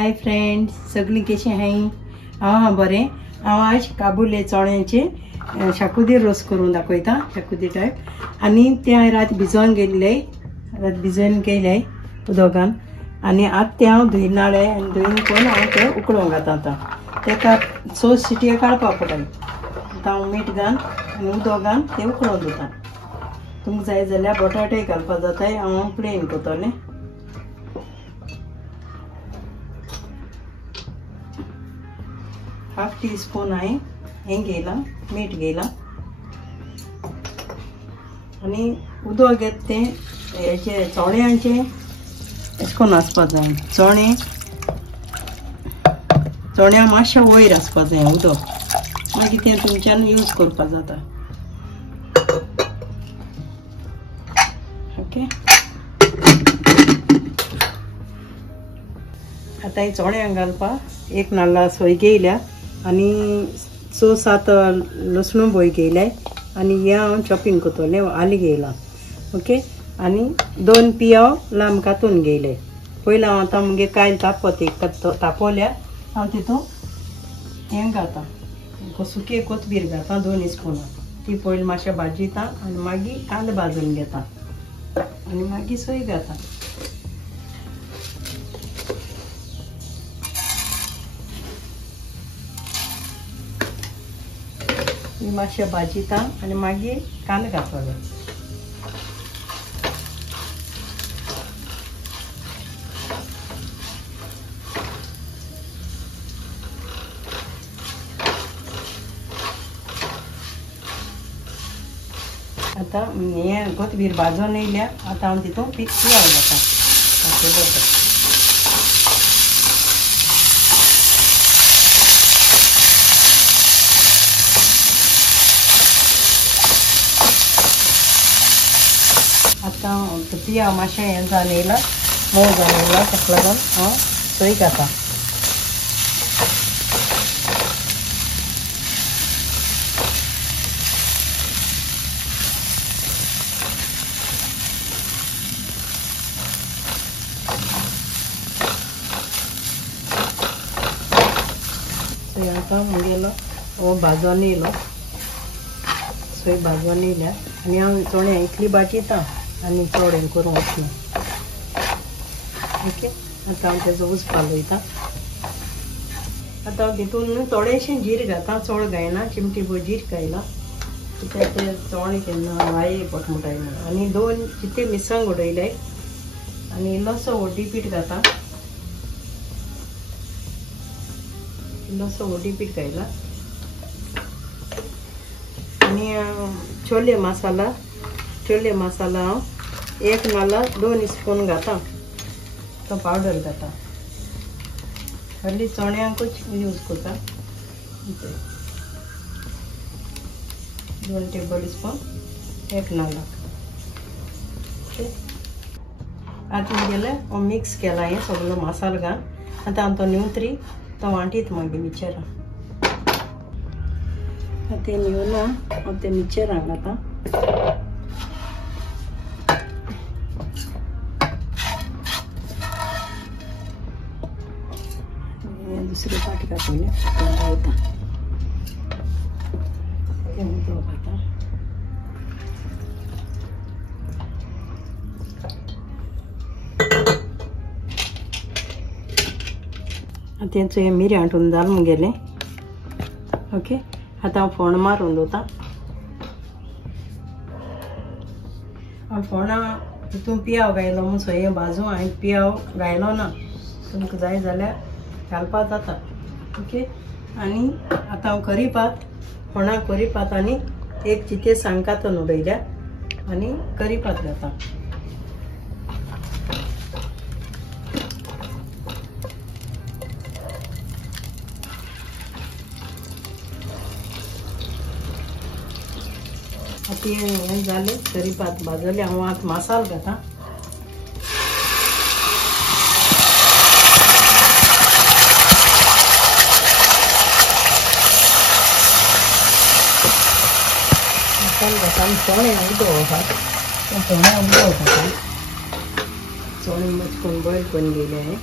Hi friends, सगळीं कशी हाय? हांव बरें. हांव आज काबुले चण्याचे शाकुती रोस करून दाखयता, शाकुती टायप. आनी ते हांवें रात भिजोवन गेले उदकान. आनी आतां ते हांव धुयनाळे आनी धुवन करून हांव ते उकडोवंक घालता. आतां तेका 6 शिटयो काडपा पडटात. आतां हांव मीठ घालन आनी उदक घालन ते उकडोवन दिता. तुमकां जाय जाल्यार बटाटे घालपा जाताय. हांव प्लेन करतलें. हाफ टीस्पून हांवें हें घेयलां, मीठ घेयलां. आनी उदक घेत तें हेचे चण्याचें अशें करून आसपा जाय. चण्या मातशें वयर आसपा जाय उदक, मागीर तें तुमच्यान यूज करपा जाता. ओके. आतां हे चण्यांक घालपाक एक नाल्ला सोय घेयल्या आनी 6-7 लसणू बोय घेयले. आनी हे हांव चॉपिंग करतलें. आली घेयलां. ओके. आनी 2 पियाव लांब कातून घेयले. पयलीं हांव आतां मुगे कायल तापोवल्या हांव तितून हें घालता, सुकी कोथबीर घालता 2 स्पूनां. ती पयलीं मातशें भाजयता आनी मागीर कांदो भाजून घेता आनी मागीर सोय घालता. मातशें भाजयता आनी मागीर कांदो घालपा जाय. आतां हें कोथबीर भाजून येयल्या. आतां हांव तितून पियाव घालता. आतां पियाव मातशें हें जावन येयलां, मोव जावन येयलां. ताका लागून हांव सोय घालता. सोय आतां मुगेलो हो भाजून येयलो. सोय भाजून येयल्या आनी हांव चण्या इतली भाजयता आनी चड हें करूंक वचना. ओके. आतां हांव तेजो उस पालयता. आतां हांव तितून थोडेशें जीर घालता, चड घायना. चिमटी भर जीर घायला, कित्याक ते चणे केन्ना वाये पडटा म्हणटाय म्हणून. आनी 2 चिट्टे मिरसांग उडयले आनी इल्लोसो हळदी पीठ घालता. इल्लोसो हळदी पीठ घायला आनी छोले मसाला हांव 1 नाल्ला 2 स्पून घालता. तो पावडर घालता. खाली चण्यांकूच यूज करता. 2 टेबल स्पून 1 नाल्ला. आतां गेले मिक्स केला हें सगळो मसालो घाल. आतां हांव तो न्यूत्री तो वांटीत मागीर मिक्सरान. ते न्यूला हांव ते मिक्सरान घालता. दुसरी पाटी कापले घालता. ते उदक घालता. तेंचो हे मिरी हांटून जालें मुगेलें. ओके. आतां हांव फोण मारून दवरता. हांव फोणां तितून पियाव घायलो म्हूण सोय भाजूं हांवें पियाव घायलो ना. तुमकां जाय जाल्यार घालपा जाता. ओके. आनी आतां हांव करीपात फोणां करीपात आनी 1 चिटे सांकातून उडयल्या आनी करीपात घालता. आतां हें जालें करीपात भाजले. हांव आतां मसालो घालता. मसालो घालता आनी चणे उदक घालता. चण्या उदक घालता. चणे मस्त करून बॉयल करून घेयले हांवें.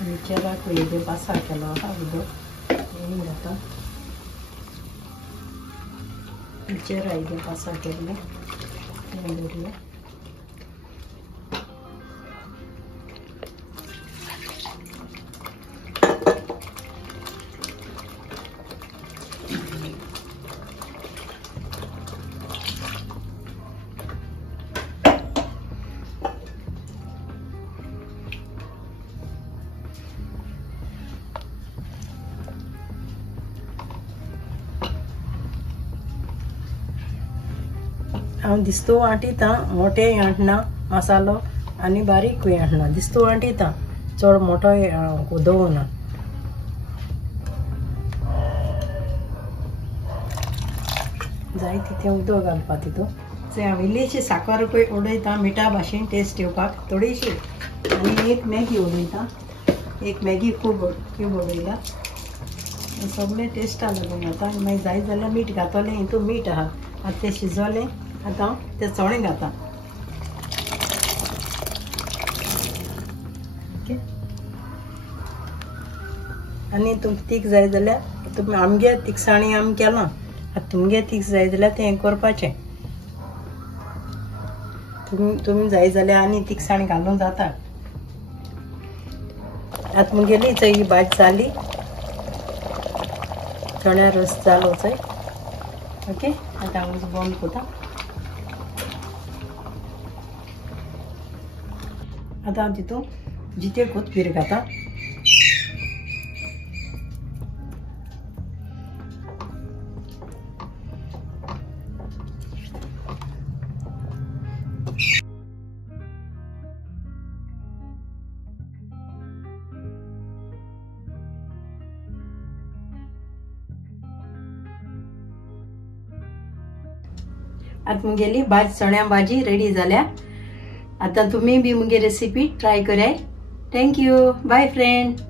आनी चेराक हेजे पासा केलो आहा उदक येवन घाता चेरा हेजे पासा केल्ले हें दवरलें हांव दिस्तो वांटिता मोठे हाडना मसालो आनी बारीकूय हाडना दिस्तो वांटिता चड मोठो दवरना जाय तितलें उदक घालपा तितून हांव इल्लीशी साकर उडयता मिठा भाशेन टेस्ट येवपाक थोडीशी आनी एक मॅगी उडयता एक मॅगी खूब उडयला सगळें टेस्टा लागून घालता आनी मागीर जाय जाल्यार मीठ घातलें हितून मीठ आहा आतां तें शिजोलें आतां हांव तें चोळें घाता ओके आनी तुमकां तीख जाय जाल्यार तुमी आमगे तिखसाणी आमी केलां आतां तुमगे तीख जाय जाल्यार तें करपाचें तुमी जाय जाल्यार आनी तिखसाणी घालूंक जाता आतां मुगेली चोय ही भाजी जाली चण्या रोस जालो चोय ओके आतां हांव बंद कोता आतां हांव तितून जितें कोथमीर घाता आतां मुगेली चण्या भाजी रेडी जाल्या आतां तुमी बी मुगे रेसिपी ट्राय कराय थँक यू बाय फ्रेंड